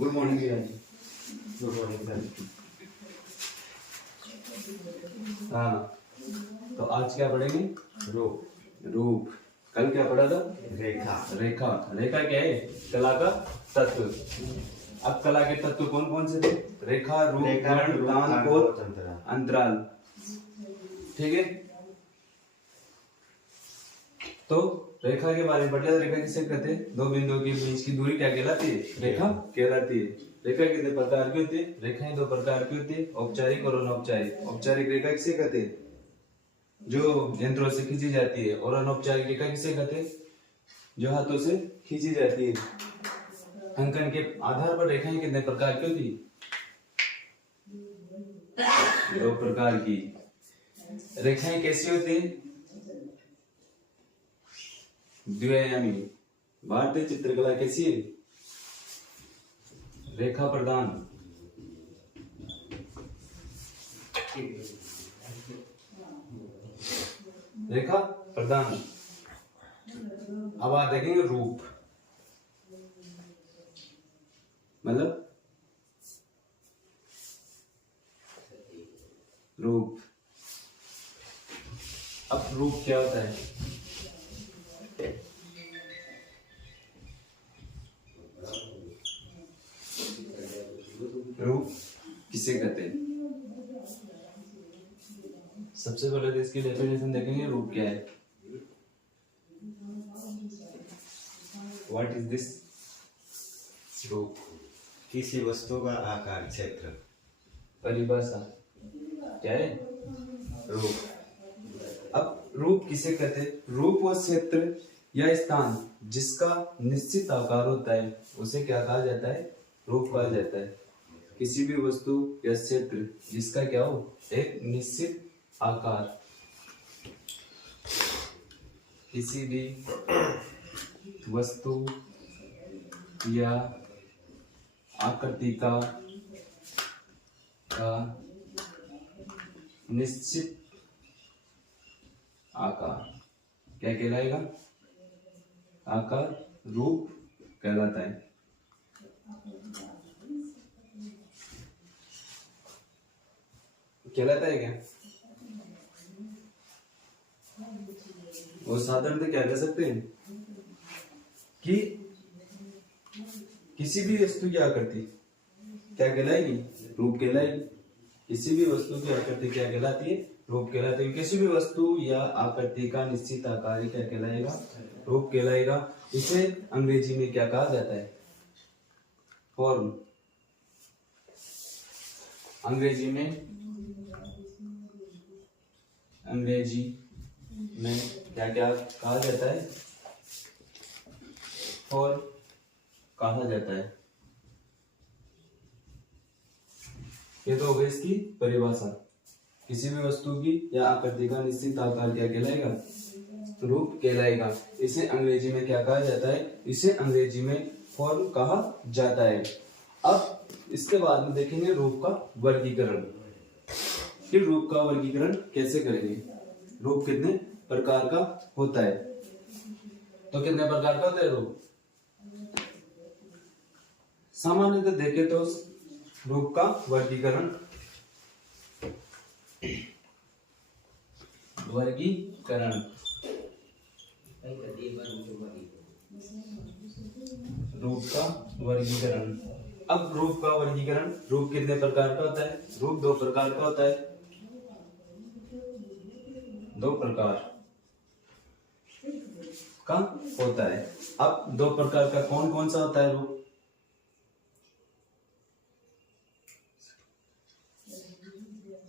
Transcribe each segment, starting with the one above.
Good morning भैया जी। Good morning sir. हाँ, तो आज क्या पढ़ेंगे? रूप। रूप। कल क्या पढ़ा था? रेखा। रेखा। रेखा क्या है? कला का तत्व। अब कला के तत्व कौन कौन से थे? रेखा, रूप, वर्ण, तान और अंतराल। ठीक है, तो रेखा के बारे में पढ़ लिया। रेखा किसे कहते हैं? दो बिंदुओं के बीच की दूरी क्या कहलाती है? रेखा कहलाती है। रेखा कितने प्रकार की होती है? रेखाएं दो प्रकार की होती है, औपचारिक और अनौपचारिक। औपचारिक रेखा किसे कहते हैं? जो यंत्रों से खींची जाती है। और अनौपचारिक रेखा किसे कहते हैं? जो हाथों से खींची जाती है। अंकन के आधार पर रेखाएं कितने प्रकार की होती है? दो प्रकार की। रेखाएं कैसी होती है? द्विआयामी। भारतीय चित्रकला कैसी है? रेखा प्रधान। रेखा प्रधान। अब आप देखेंगे रूप, मतलब रूप। अब रूप क्या होता है? रूप किसे कहते हैं? सबसे पहले तो इसकी डेफिनेशन देखेंगे, रूप क्या है। What is this? रूप किसी वस्तु का आकार, क्षेत्र। परिभाषा क्या है? रूप। अब रूप किसे कहते हैं? रूप वो क्षेत्र या स्थान जिसका निश्चित आकार होता है, उसे क्या कहा जाता है? रूप कहा जाता है। किसी भी वस्तु या क्षेत्र जिसका क्या हो? एक निश्चित आकार। किसी भी वस्तु या आकृति का निश्चित आकार क्या कहलाएगा? आकार रूप कहलाता है। कहलाता है क्या? वो साधारणतः क्या कह सकते हैं कि किसी भी वस्तु की आकृति क्या कहलाएगी? रूप कहलाएगी। किसी भी वस्तु की आकृति क्या कहलाती है? रूप कहलाती है। किसी भी वस्तु या आकृति का निश्चित आकार क्या कहलाएगा? रूप कहलाएगा। इसे अंग्रेजी में क्या कहा जाता है? फॉर्म। अंग्रेजी में क्या क्या कहा जाता है? फॉर्म कहा जाता है। ये तो हो गई इसकी परिभाषा। किसी भी वस्तु की या आकृति का निश्चित आकार क्या कहलाएगा? रूप कहलाएगा। इसे अंग्रेजी में क्या कहा जाता है? इसे अंग्रेजी में फॉर्म कहा जाता है। अब इसके बाद में देखेंगे रूप का वर्गीकरण। कि रूप का वर्गीकरण कैसे करेंगे? रूप कितने प्रकार का होता है? तो कितने प्रकार का होता है रूप? सामान्यतः देखें तो रूप का वर्गीकरण रूप का वर्गीकरण। अब रूप का वर्गीकरण, रूप कितने प्रकार का होता है? रूप दो प्रकार का होता है। दो प्रकार का होता है। अब दो प्रकार का कौन कौन सा होता है रूप?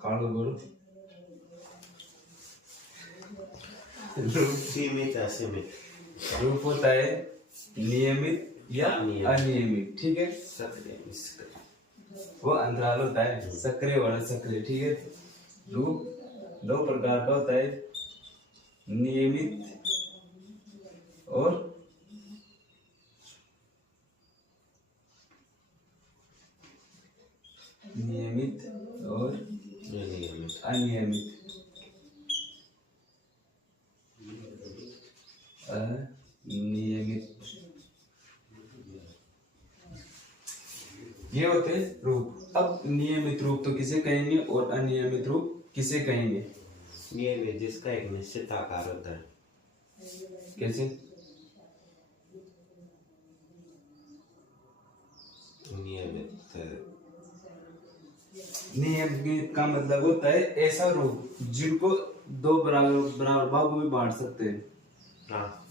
काढ़ो बोलो। सीमित, असीमित। रूप होता है नियमित या अनियमित। ठीक है, वो अंतराल होता है, सक्रिय और असक्रिय। ठीक है, रूप दो प्रकार का होता है, नियमित और अनियमित। अनियमित ये होते हैं रूप। अब नियमित रूप तो किसे कहेंगे और अनियमित रूप किसे कहेंगे? नियमित जिसका एक निश्चित आकार होता है। कैसे? नियमित का मतलब होता है ऐसा रूप जिनको दो बराबर बराबर भागों में बांट सकते हैं, हाँ,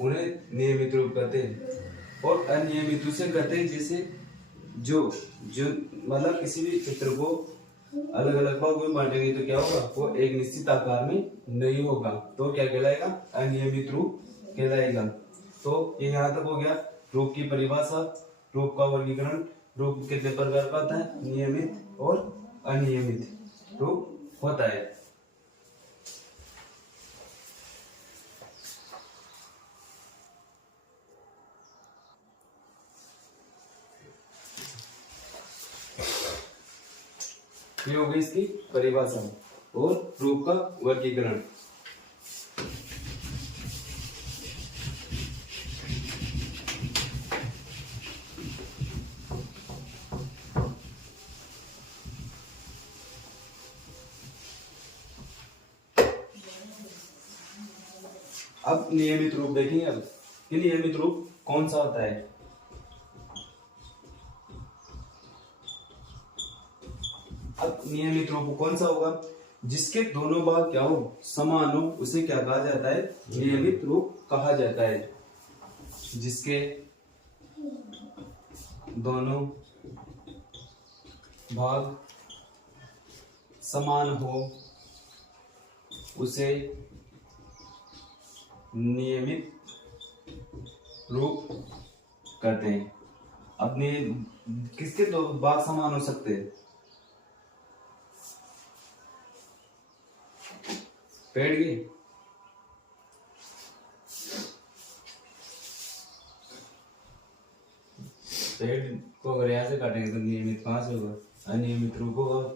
उन्हें नियमित रूप कहते हैं। और अनियमित उसे कहते हैं जैसे जो जो मतलब किसी भी चित्र को अलग अलग भागों में बांटेंगे तो क्या होगा, वो एक निश्चित आकार में नहीं होगा, तो क्या कहलाएगा? अनियमित रूप कहलाएगा। तो ये यहाँ तक हो गया रूप की परिभाषा, रूप का वर्गीकरण। रूप कितने प्रकार का होता है? नियमित और अनियमित रूप होता है। ये हो गई इसकी परिभाषा और रूप का वर्गीकरण। अब नियमित रूप देखेंगे। अब कि नियमित रूप कौन सा होता है? अब नियमित रूप कौन सा होगा? जिसके दोनों भाग क्या हो, समान हो, उसे क्या कहा जाता है? नियमित रूप कहा जाता है। जिसके दोनों भाग समान हो उसे नियमित रूप कहते हैं। अपने किसके दो भाग समान हो सकते हैं? पेड़ की? पेड़ को अगर यहाँ से काटेंगे तो नियमित कहाँ से होगा? अनियमित रूप होगा।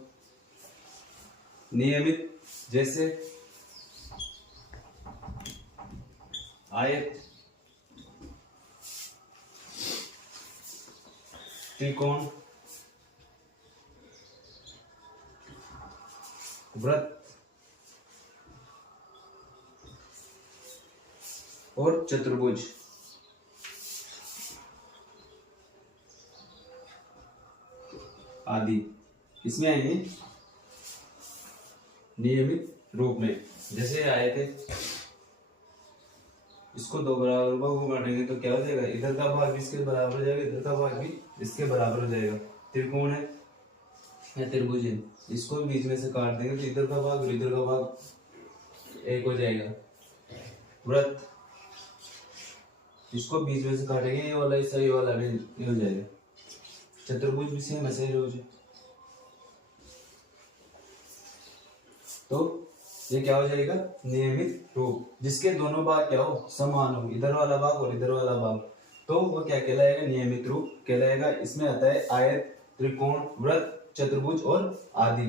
नियमित जैसे आयत, त्रिकोण, वृत्त और चतुर्भुज। आदि इसमें आएंगे नियमित रूप में। जैसे आए थे, इसको दो बराबर भागों में बांटेंगे तो क्या हो जाएगा? इधर का भाग भी इसके बराबर हो जाएगा, इधर का भाग भी इसके बराबर हो जाएगा। त्रिकोण है या त्रिभुज है, इसको बीच में से काट देंगे तो इधर का भाग और इधर का भाग एक हो जाएगा। वृत्त, इसको बीच में से काटेंगे, ये वाला हिस्सा ये वाला भी ये हो जाएगा। चतुर्भुज भी सेम ऐसे ही हो जाए। तो ये क्या हो जाएगा? नियमित रूप जिसके दोनों भाग क्या हो, समान हो, इधर वाला भाग और इधर वाला भाग, तो वो क्या कहलाएगा? नियमित रूप कहलाएगा। इसमें आता है आयत, त्रिकोण, वृत्त, चतुर्भुज और आदि।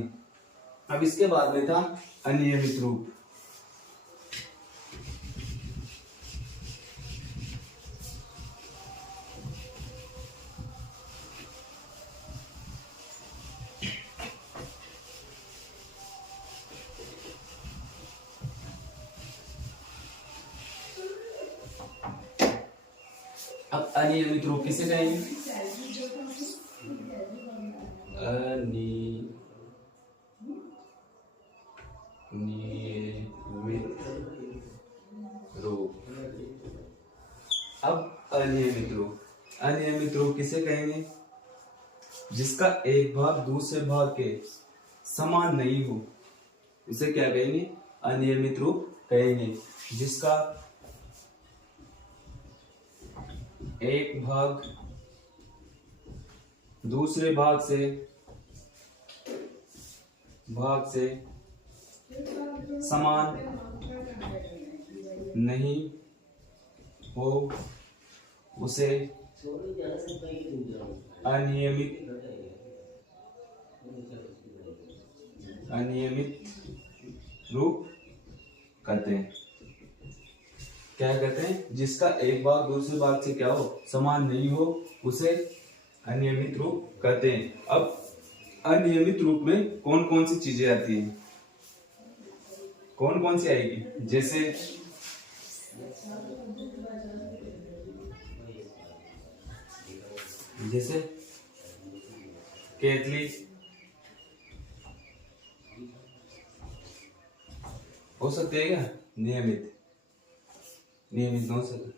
अब इसके बाद में था अनियमित रूप। अब अनियमित रूप किसे कहेंगे? अनियमित रूप। अब अनियमित रूप किसे कहेंगे? जिसका एक भाग दूसरे भाग के समान नहीं हो, इसे क्या कहेंगे? अनियमित रूप कहेंगे। जिसका एक भाग दूसरे भाग से समान नहीं हो, उसे अनियमित रूप कहते हैं। क्या कहते हैं? जिसका एक भाग दूसरे भाग से क्या हो, समान नहीं हो, उसे अनियमित रूप कहते हैं। अब अनियमित रूप में कौन कौन सी चीजें आती हैं, कौन कौन सी आएगी? जैसे केतली हो सकती है क्या? नियमित नियमित हो सकता।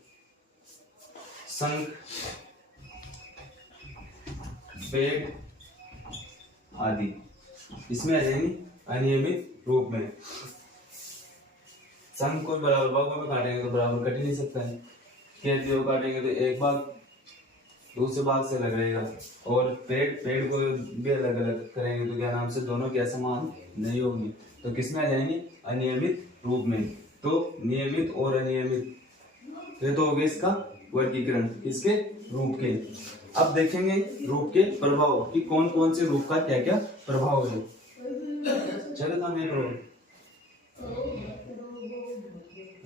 संघ, पेड़ आदि इसमें आ जाएंगी अनियमित रूप में। संघ को बराबर भागों में काटेंगे तो बराबर कट ही नहीं सकता है। केतली को काटेंगे तो एक भाग दूसरे भाग से अलग रहेगा, और पेड़ को भी अलग अलग करेंगे तो क्या नाम से दोनों क्या समान नहीं होगी। तो किसमें आ जाएंगे? अनियमित रूप में। तो नियमित और अनियमित ये तो हो गए इसका वर्गीकरण, इसके रूप के। अब देखेंगे रूप के प्रभाव कि कौन कौन से रूप का क्या क्या प्रभाव है। चलो हम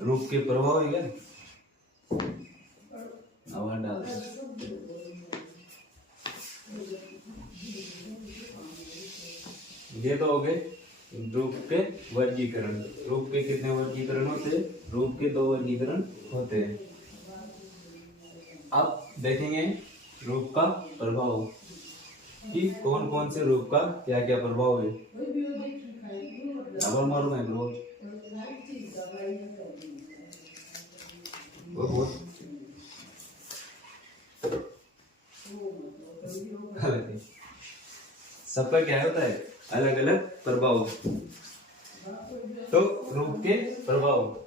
रूप के प्रभाव है क्या आवाज डाल। ये तो हो गए रूप के वर्गीकरण। रूप के कितने वर्गीकरण होते हैं? रूप के 2 वर्गीकरण होते हैं। अब देखेंगे रूप का प्रभाव कि कौन कौन से रूप का क्या क्या प्रभाव है। अब मारो मैं ब्रो वो बहुत सबका क्या होता है? अलग अलग प्रभाव। तो रूप के प्रभाव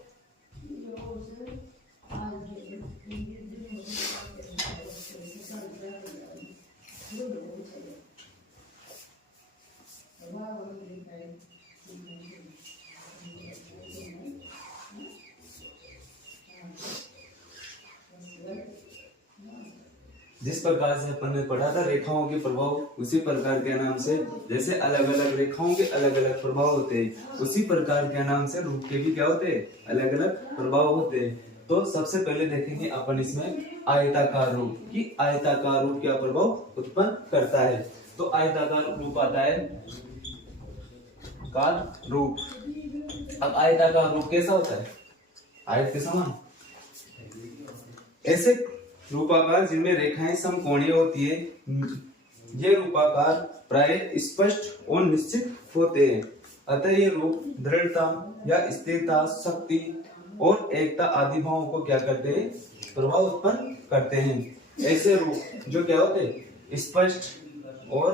जिस प्रकार से अपन ने पढ़ा था रेखाओं के प्रभाव, उसी प्रकार के नाम से जैसे अलग अलग रेखाओं के अलग अलग प्रभाव होते हैं, उसी प्रकार के नाम से रूप के भी क्या होते हैं? अलग अलग प्रभाव होते हैं। तो सबसे पहले देखेंगे अपन इसमें आयताकार रूप कि आयताकार रूप क्या प्रभाव उत्पन्न करता है। तो आयताकार रूप आता है कार रूप। अब आयताकार रूप कैसा होता है? आयत के समान ऐसे रूपाकार जिनमें रेखाएं समकोणीय होती है, ये रूपाकार प्राय स्पष्ट और निश्चित होते हैं। अतः ये रूप दृढ़ता या स्थिरता, शक्ति और एकता आदि भावों को क्या करते हैं? प्रभाव उत्पन्न करते हैं। ऐसे रूप जो क्या होते हैं? स्पष्ट और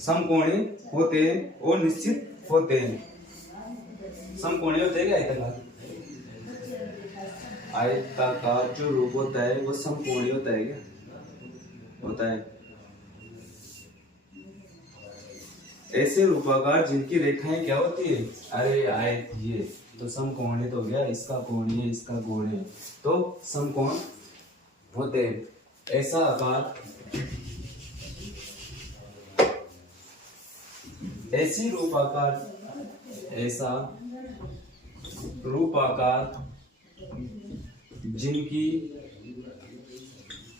समकोणीय होते हैं और निश्चित होते हैं। समकोणीय होते हैं क्या? आयताकार आयताकार जो रूप होता है वो समकोणीय होता है क्या? होता है। ऐसे रूपाकार जिनकी रेखाएं क्या होती है? अरे आयत ये तो समकोणीय तो हो गया, इसका कोणीय इसका कोणीय, तो समकोण होते हैं। ऐसा आकार ऐसी रूपाकार ऐसा रूपाकार जिनकी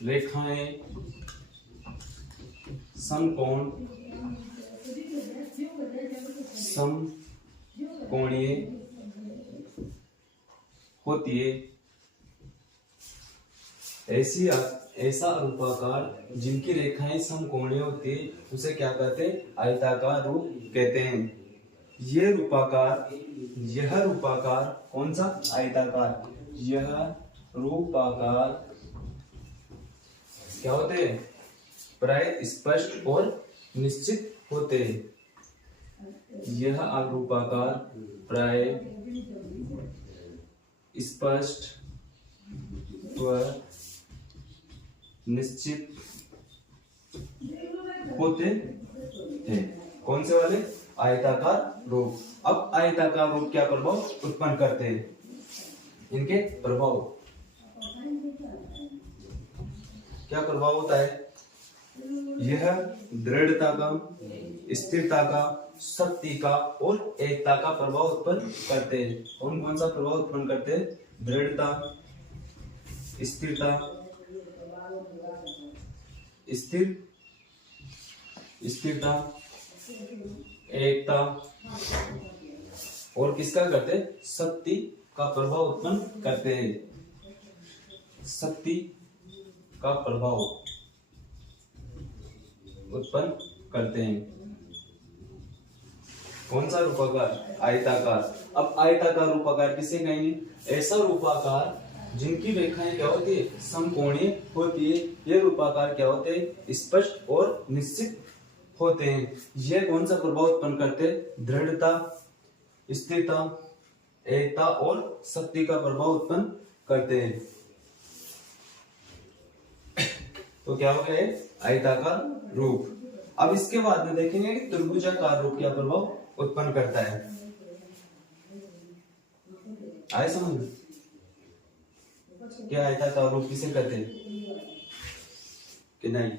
रेखाएं समकोण समकोणीय होती है। ऐसा रूपाकार जिनकी रेखाएं समकोणीय होती है उसे क्या कहते हैं? आयताकार रूप कहते हैं। यह रूपाकार कौन सा? आयताकार। यह रूपाकार क्या होते हैं? प्राय स्पष्ट और निश्चित होते हैं। यह रूपाकार प्राय स्पष्ट व निश्चित होते हैं। कौन से वाले? आयताकार रूप। अब आयताकार रूप क्या प्रभाव उत्पन्न करते हैं? इनके प्रभाव क्या प्रभाव होता है? यह दृढ़ता का, स्थिरता का, शक्ति का और एकता का प्रभाव उत्पन्न करते हैं। कौन कौन सा प्रभाव उत्पन्न करते हैं? दृढ़ता, स्थिरता, स्थिर, स्थिरता, एकता और किसका करते हैं? शक्ति का प्रभाव उत्पन्न करते हैं। शक्ति का प्रभाव उत्पन्न करते हैं। कौन सा रूपाकार? आयताकार। अब आयताकार रूपाकार किसे कहेंगे? ऐसा रूपाकार जिनकी रेखाएं क्या होती है? समकोणीय होती है। ये रूपाकार क्या होते हैं? स्पष्ट और निश्चित होते हैं। ये कौन सा प्रभाव उत्पन्न करते हैं? दृढ़ता, स्थिरता, एकता और शक्ति का प्रभाव उत्पन्न करते हैं। तो क्या हो गया? आयताकार रूप। अब इसके बाद में देखेंगे कि त्रिभुजाकार रूप क्या प्रभाव उत्पन्न करता है। आए समझ में? क्या आयताकार रूप किसे कहते हैं कि नहीं?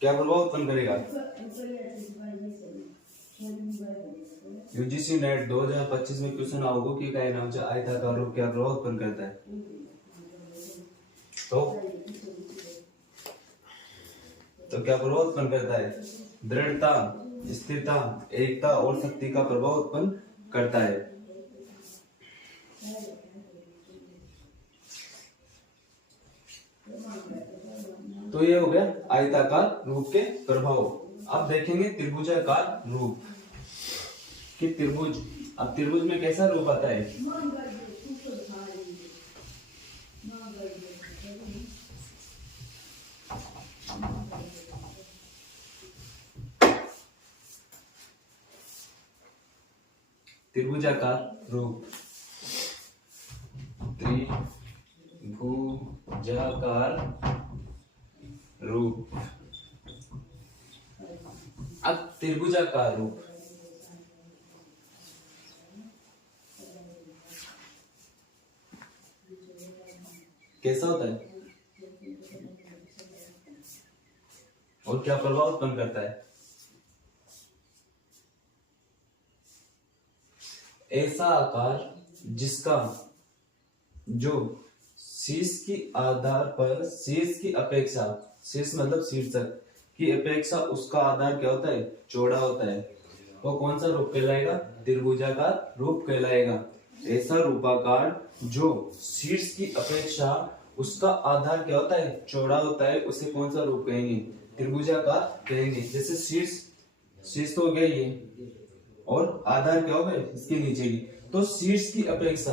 क्या प्रभाव उत्पन्न करेगा? यूजीसी नेट 2025 में क्वेश्चन आओगे कि क्या नाम से आयताकार रूप क्या प्रभाव उत्पन्न करता है। तो क्या प्रभाव उत्पन्न करता है? दृढ़ता, स्थिरता, एकता और शक्ति का प्रभाव उत्पन्न करता है। तो ये हो गया आयताकार रूप के प्रभाव। अब देखेंगे त्रिभुजाकार रूप कि त्रिभुज, अब त्रिभुज में कैसा रूप आता है? त्रिभुजाकार रूप, त्रिभुजाकार रूप। अब त्रिभुजाकार रूप कैसा होता है और क्या प्रभाव उत्पन्न करता है? ऐसा आकार जिसका जो शीर्ष की आधार पर, शीर्ष की अपेक्षा, शीर्ष मतलब शीर्षक की अपेक्षा उसका आधार क्या होता है? चौड़ा होता है। वो कौन सा रूप कहलाएगा? त्रिभुजाकार रूप कहलाएगा। ऐसा रूपाकार जो शीर्ष की अपेक्षा उसका आधार क्या होता है? चौड़ा होता है, उसे कौन सा रूप कहेंगे? त्रिभुजाकार कहेंगे। जैसे शीर्ष तो हो गया ये, और आधार क्या होगा? इसके नीचे की। तो शीर्ष की अपेक्षा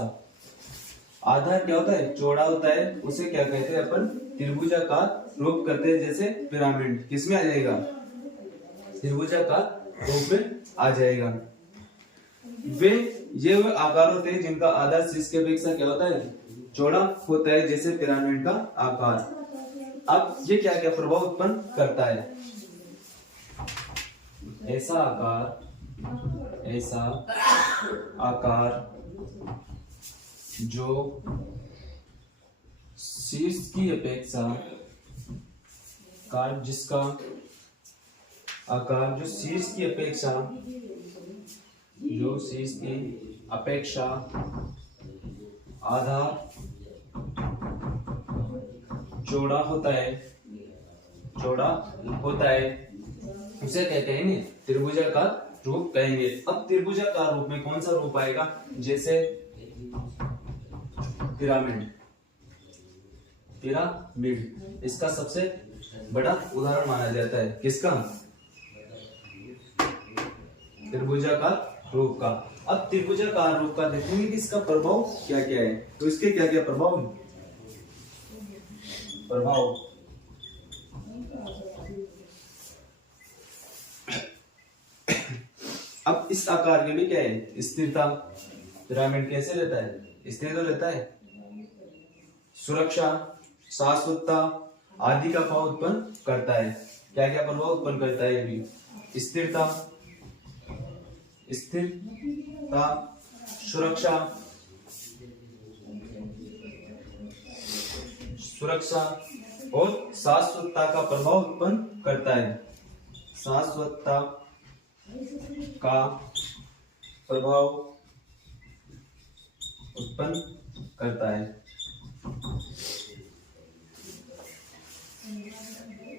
आधार क्या होता है? चौड़ा होता है, उसे क्या कहते हैं अपन? त्रिभुजाकार रूप करते हैं। जैसे पिरामिड किसमें आ जाएगा? त्रिभुजाकार रूप में आ जाएगा। ये आकार होते हैं जिनका आधार शीर्ष की अपेक्षा क्या होता है? चौड़ा होता है, जैसे पिरामिड का आकार। अब ये क्या क्या प्रभाव उत्पन्न करता है? ऐसा आकार जो शीर्ष की अपेक्षा जिसका आकार जो शीर्ष की अपेक्षा आधार चौड़ा होता है, उसे क्या कहेंगे? त्रिभुजाकार रूप कहेंगे। अब त्रिभुजाकार रूप में कौन सा रूप आएगा? जैसे पिरामिड, इसका सबसे बड़ा उदाहरण माना जाता है। किसका? त्रिभुजाकार रूप का। अब त्रिभुजाकार रूप का देखेंगे कि इसका प्रभाव क्या क्या है। तो इसके क्या क्या प्रभाव है? अब इस आकार के भी क्या है? स्थिरता। पिरामिड कैसे रहता है? स्थिर तो रहता है। सुरक्षा, शाश्वतता आदि का प्रभाव उत्पन्न करता है। क्या क्या प्रभाव उत्पन्न करता है? ये भी स्थिरता, सुरक्षा और शाश्वतता का प्रभाव उत्पन्न करता है। शाश्वतता का प्रभाव उत्पन्न करता है।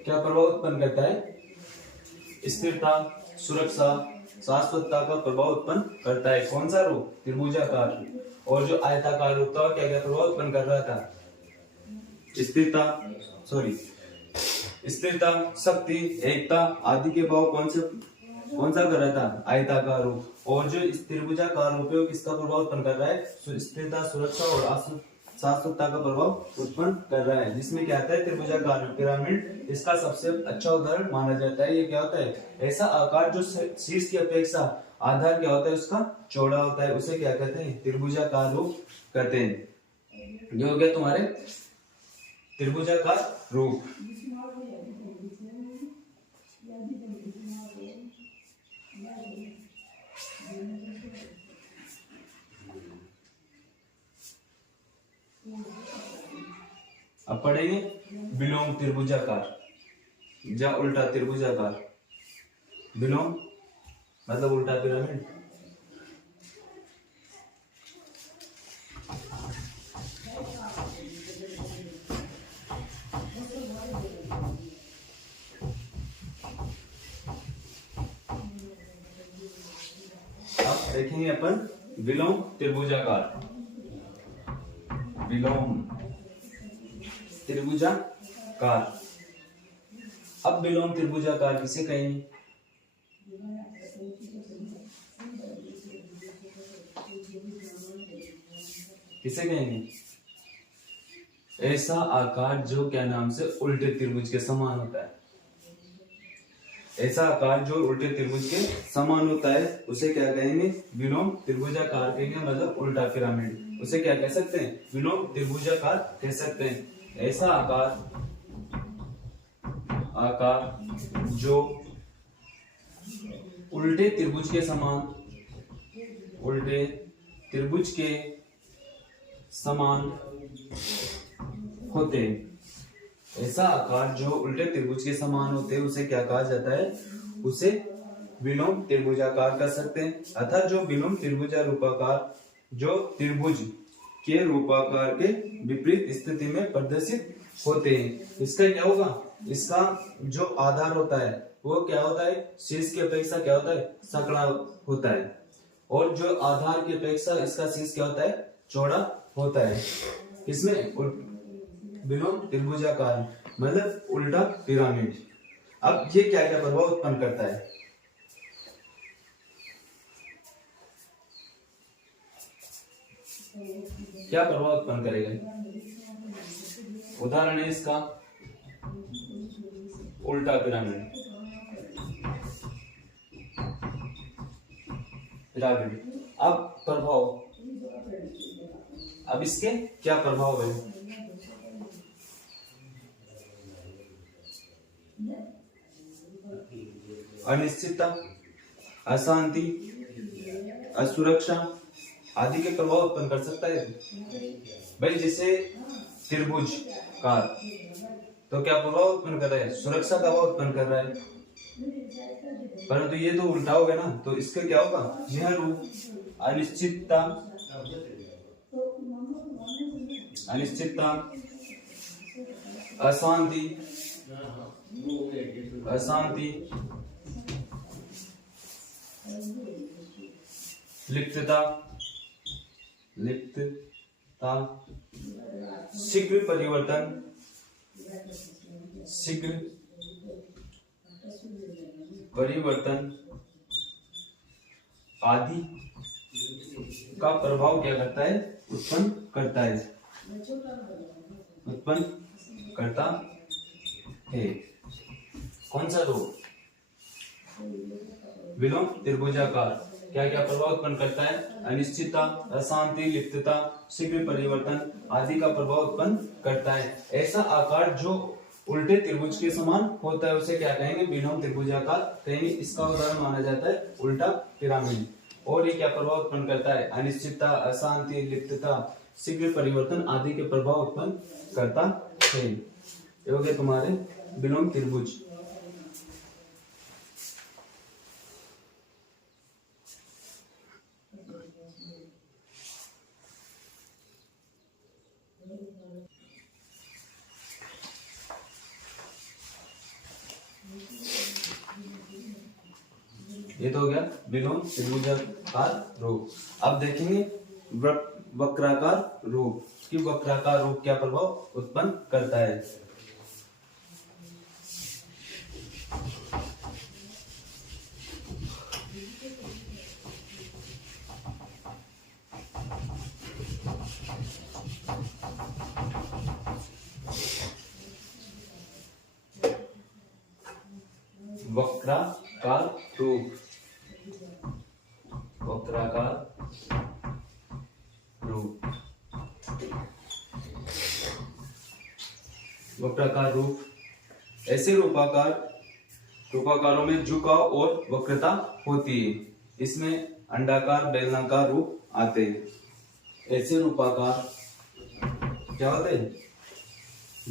क्या प्रभाव उत्पन्न करता है? स्थिरता, सुरक्षा, शाश्वतता का प्रभाव उत्पन्न करता है। कौन सा रूप? त्रिभुजाकार। और जो आयताकार रूप था क्या क्या प्रभाव उत्पन्न कर रहा था? स्थिरता, स्थिरता, शक्ति, एकता आदि के भाव कौन सा कर रहा था? आयताकार रूप। और जो त्रिभुजाकार रूप है वो किसका प्रभाव उत्पन्न कर रहा है? स्थिरता, सुरक्षा और शाश्वतता का प्रभाव उत्पन्न कर रहा है। जिसमें क्या आता है? त्रिभुजाकार पिरामिड इसका सबसे अच्छा उदाहरण माना जाता है। ये क्या होता है? ऐसा आकार जो शीर्ष की अपेक्षा आधार क्या होता है? उसका चौड़ा होता है, उसे क्या कहते हैं? त्रिभुजाकार रूप कहते हैं। ये हो गया तुम्हारे त्रिभुजाकार रूप। अब पढ़ेंगे विलोम त्रिभुजाकार या उल्टा त्रिभुजाकार। विलोम मतलब उल्टा पिरामिड। अब देखेंगे अपन विलोम त्रिभुजाकार। विलोम त्रिभुजाकार। अब विलोम त्रिभुजाकार किसे कहेंगे? किसे कहेंगे? ऐसा आकार जो क्या नाम से उल्टे त्रिभुज के समान होता है। ऐसा आकार जो उल्टे त्रिभुज के समान होता है उसे क्या कहेंगे? विलोम त्रिभुजाकार कहेंगे, मतलब उल्टा पिरामिड। उसे क्या कह सकते हैं? विलोम त्रिभुजाकार कह सकते हैं। ऐसा आकार जो उल्टे त्रिभुज के समान, उल्टे त्रिभुज के समान होते हैं। ऐसा आकार जो उल्टे त्रिभुज के समान होते हैं उसे क्या कहा जाता है? उसे विलोम त्रिभुजाकार कर सकते हैं। अर्थात जो विलोम त्रिभुजारूपाकार जो त्रिभुज के रूपाकार के विपरीत स्थिति में प्रदर्शित होते हैं। इसका क्या होगा? इसका जो आधार होता है वो क्या होता है? शीर्ष की अपेक्षा क्या होता है? सकड़ा होता है। और जो आधार की अपेक्षा इसका शीर्ष क्या होता है? चौड़ा होता है। इसमें विलोम त्रिभुजाकार मतलब उल्टा पिरामिड। अब ये क्या क्या प्रभाव उत्पन्न करता है? क्या प्रभाव उत्पन्न करेगा? उदाहरण है इसका उल्टा पिरामिड। अब प्रभाव, अब इसके क्या प्रभाव है? अनिश्चितता, अशांति, असुरक्षा आदि के प्रभाव उत्पन्न कर सकता है भाई। जैसे त्रिभुज कार तो क्या प्रभाव उत्पन्न कर रहा है? सुरक्षा का प्रभाव उत्पन्न कर रहा है। परंतु ये तो उल्टा हो गया ना, तो इसका क्या होगा? यह रूप अनिश्चितता, अनिश्चितता, अशांति, अशांति, लिप्तता, लिप्तता, शीघ्र परिवर्तन, शीघ्र परिवर्तन आदि का प्रभाव क्या करता है? उत्पन्न करता है, उत्पन्न करता है। कौन सा रूप? विलोम त्रिभुजाकार क्या क्या प्रभाव उत्पन्न करता है? अनिश्चितता, अशांति, लिप्तता, शीघ्र परिवर्तन आदि का प्रभाव उत्पन्न करता है। ऐसा आकार जो उल्टे त्रिभुज के समान होता है उसे क्या कहेंगे? विलोम त्रिभुजाकार कहेंगे। इसका उदाहरण माना जाता है उल्टा पिरामिड। और ये क्या प्रभाव उत्पन्न करता है? अनिश्चितता, अशांति, लिप्तता, शीघ्र परिवर्तन आदि के प्रभाव उत्पन्न करता है। ये हो गए तुम्हारे विलोम त्रिभुज। ये तो हो गया विलोम त्रिभुजाकार रूप। अब देखेंगे वक्राकार रूप कि वक्राकार रूप क्या प्रभाव उत्पन्न करता है। वक्राकार रूप, वक्राकार रूप, वक्राकार रूप ऐसे रूपाकारों में झुकाव और वक्रता होती है। इसमें अंडाकार बेलनाकार रूप आते हैं। ऐसे रूपाकार क्या होते हैं?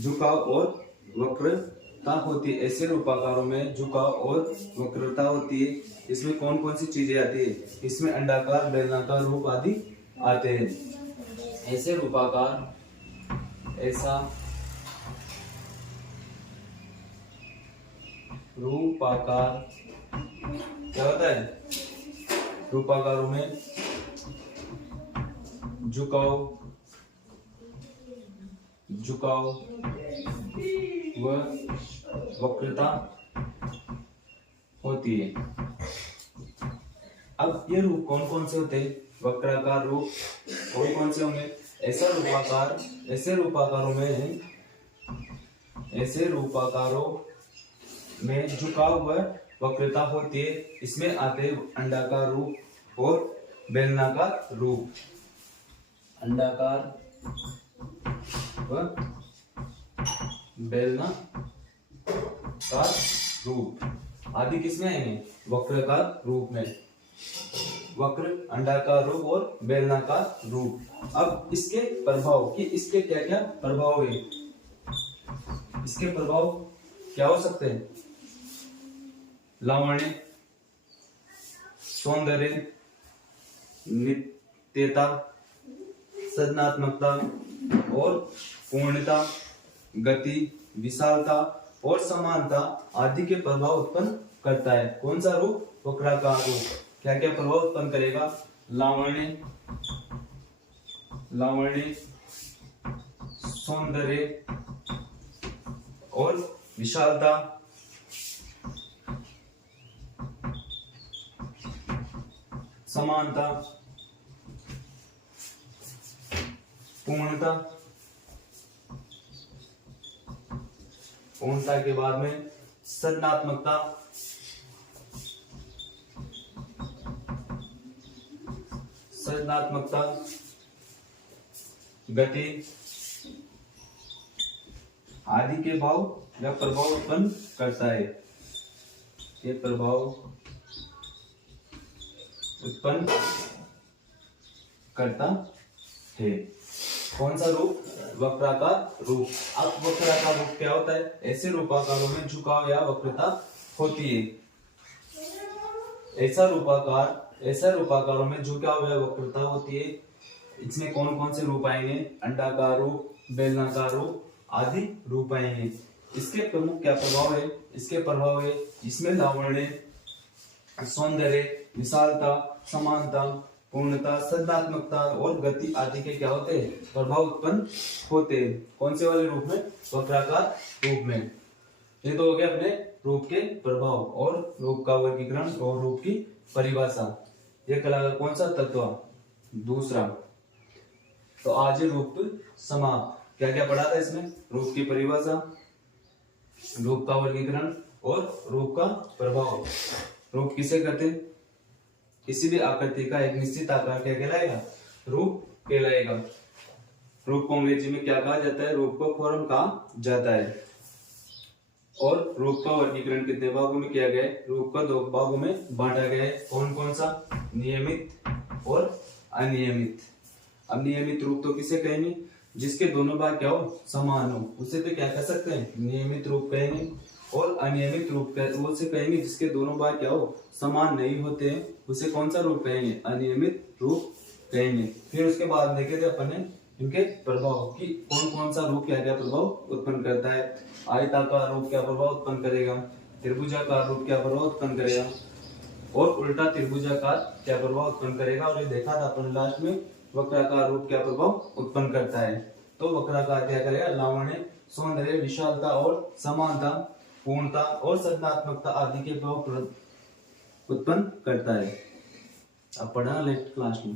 झुकाव और वक्रता होती है। ऐसे रूपाकारों में झुकाव और वक्रता होती है। इसमें कौन कौन सी चीजें आती है? इसमें अंडाकार बेलनाकार रूप आदि आते हैं। ऐसे रूपाकार, ऐसा रूपाकार क्या होता है? रूपाकारों में झुकाव व वक्रता होती है। अब ये रूप कौन कौन से होते हैं? वक्राकार रूप कौन कौन से होंगे? ऐसे रूपाकारों में झुकाव व वक्रता होती है। इसमें आते हैं अंडाकार रूप और बेलनाकार रूप। अंडाकार व बेलनाकार रूप आदि किसमें आएंगे? वक्राकार रूप में। वक्र, अंडाकार रूप और बेलनाकार रूप। अब इसके प्रभाव कि इसके क्या क्या प्रभाव है? इसके प्रभाव क्या हो सकते हैं? लावण्य, सौंदर्य, नित्यता, सृजनात्मकता और पूर्णता, गति, विशालता और समानता आदि के प्रभाव उत्पन्न करता है। कौन सा रूप? वक्राकार रूप। क्या क्या प्रभाव उत्पन्न करेगा? लावण्य, सौंदर्य और विशालता, समानता, पूर्णता के बाद में सृजनात्मकता, गति आदि के भाव या प्रभाव उत्पन्न करता है। ये प्रभाव उत्पन्न करता है। कौन सा रूप? वक्राकार रूप। अब वक्राकार रूप क्या होता है? ऐसे रूपाकारों में झुकाव या वक्रता होती है। ऐसा रूपाकारों में झुकाव या वक्रता होती है। इसमें कौन कौन से रूप आएंगे? अंडाकार रूप, बेलनाकार रूप आदि रूप आएंगे। इसके प्रमुख क्या प्रभाव है? इसके प्रभाव है इसमें लावण्य, सौंदर्य, विशालता, समानता, पूर्णता, सृजनात्मकता और गति आदि के क्या होते हैं? प्रभाव उत्पन्न होते हैं। कौन से वाले रूप में? वक्राकार रूप में। ये तो हो गया अपने रूप के प्रभाव और रूप का वर्गीकरण और रूप की परिभाषा। ये कला का कौन सा तत्व? दूसरा। तो आज रूप समाप्त। क्या क्या पढ़ा था इसमें? रूप की परिभाषा, रूप का वर्गीकरण और रूप का प्रभाव। रूप किसे कहते हैं? किसी भी आकृति का एक निश्चित आकार क्या कहलाएगा? रूप कहलाएगा। रूप को अंग्रेजी में क्या कहा जाता है? रूप को फॉर्म कहा जाता है। और रूप का वर्गीकरण कितने भागों में किया गया है? रूप का 2 भागों में बांटा गया है। कौन कौन सा? नियमित और अनियमित। अब नियमित रूप तो किसे कहेंगे? जिसके दोनों भाग क्या हो? समान हो, उसे तो क्या कह सकते हैं? नियमित रूप कहेंगे। और अनियमित रूप उसे कहेंगे जिसके दोनों भाग क्या हो? समान नहीं होते हैं, उसे कौन सा रूप कहेंगे? अनियमित रूप कहेंगे। फिर उसके बाद देखे थे अपन ने इनके प्रभाव कि कौन कौन सा रूप क्या क्या प्रभाव उत्पन्न करता है। आयताकार रूप क्या प्रभाव उत्पन्न करेगा? त्रिभुजाकार रूप क्या प्रभाव उत्पन्न करेगा? और उल्टा त्रिभुजाकार क्या प्रभाव उत्पन्न करेगा, और ये देखा था अपन लास्ट में वक्राकार रूप क्या प्रभाव उत्पन्न करता है। तो वक्राकार क्या करेगा, लावण्य, सौंदर्य, विशालता और समानता, पूर्णता और सृजनात्मकता आदि के प्रभाव उत्पन्न करता है। अब पढ़ा नेक्स्ट क्लास में।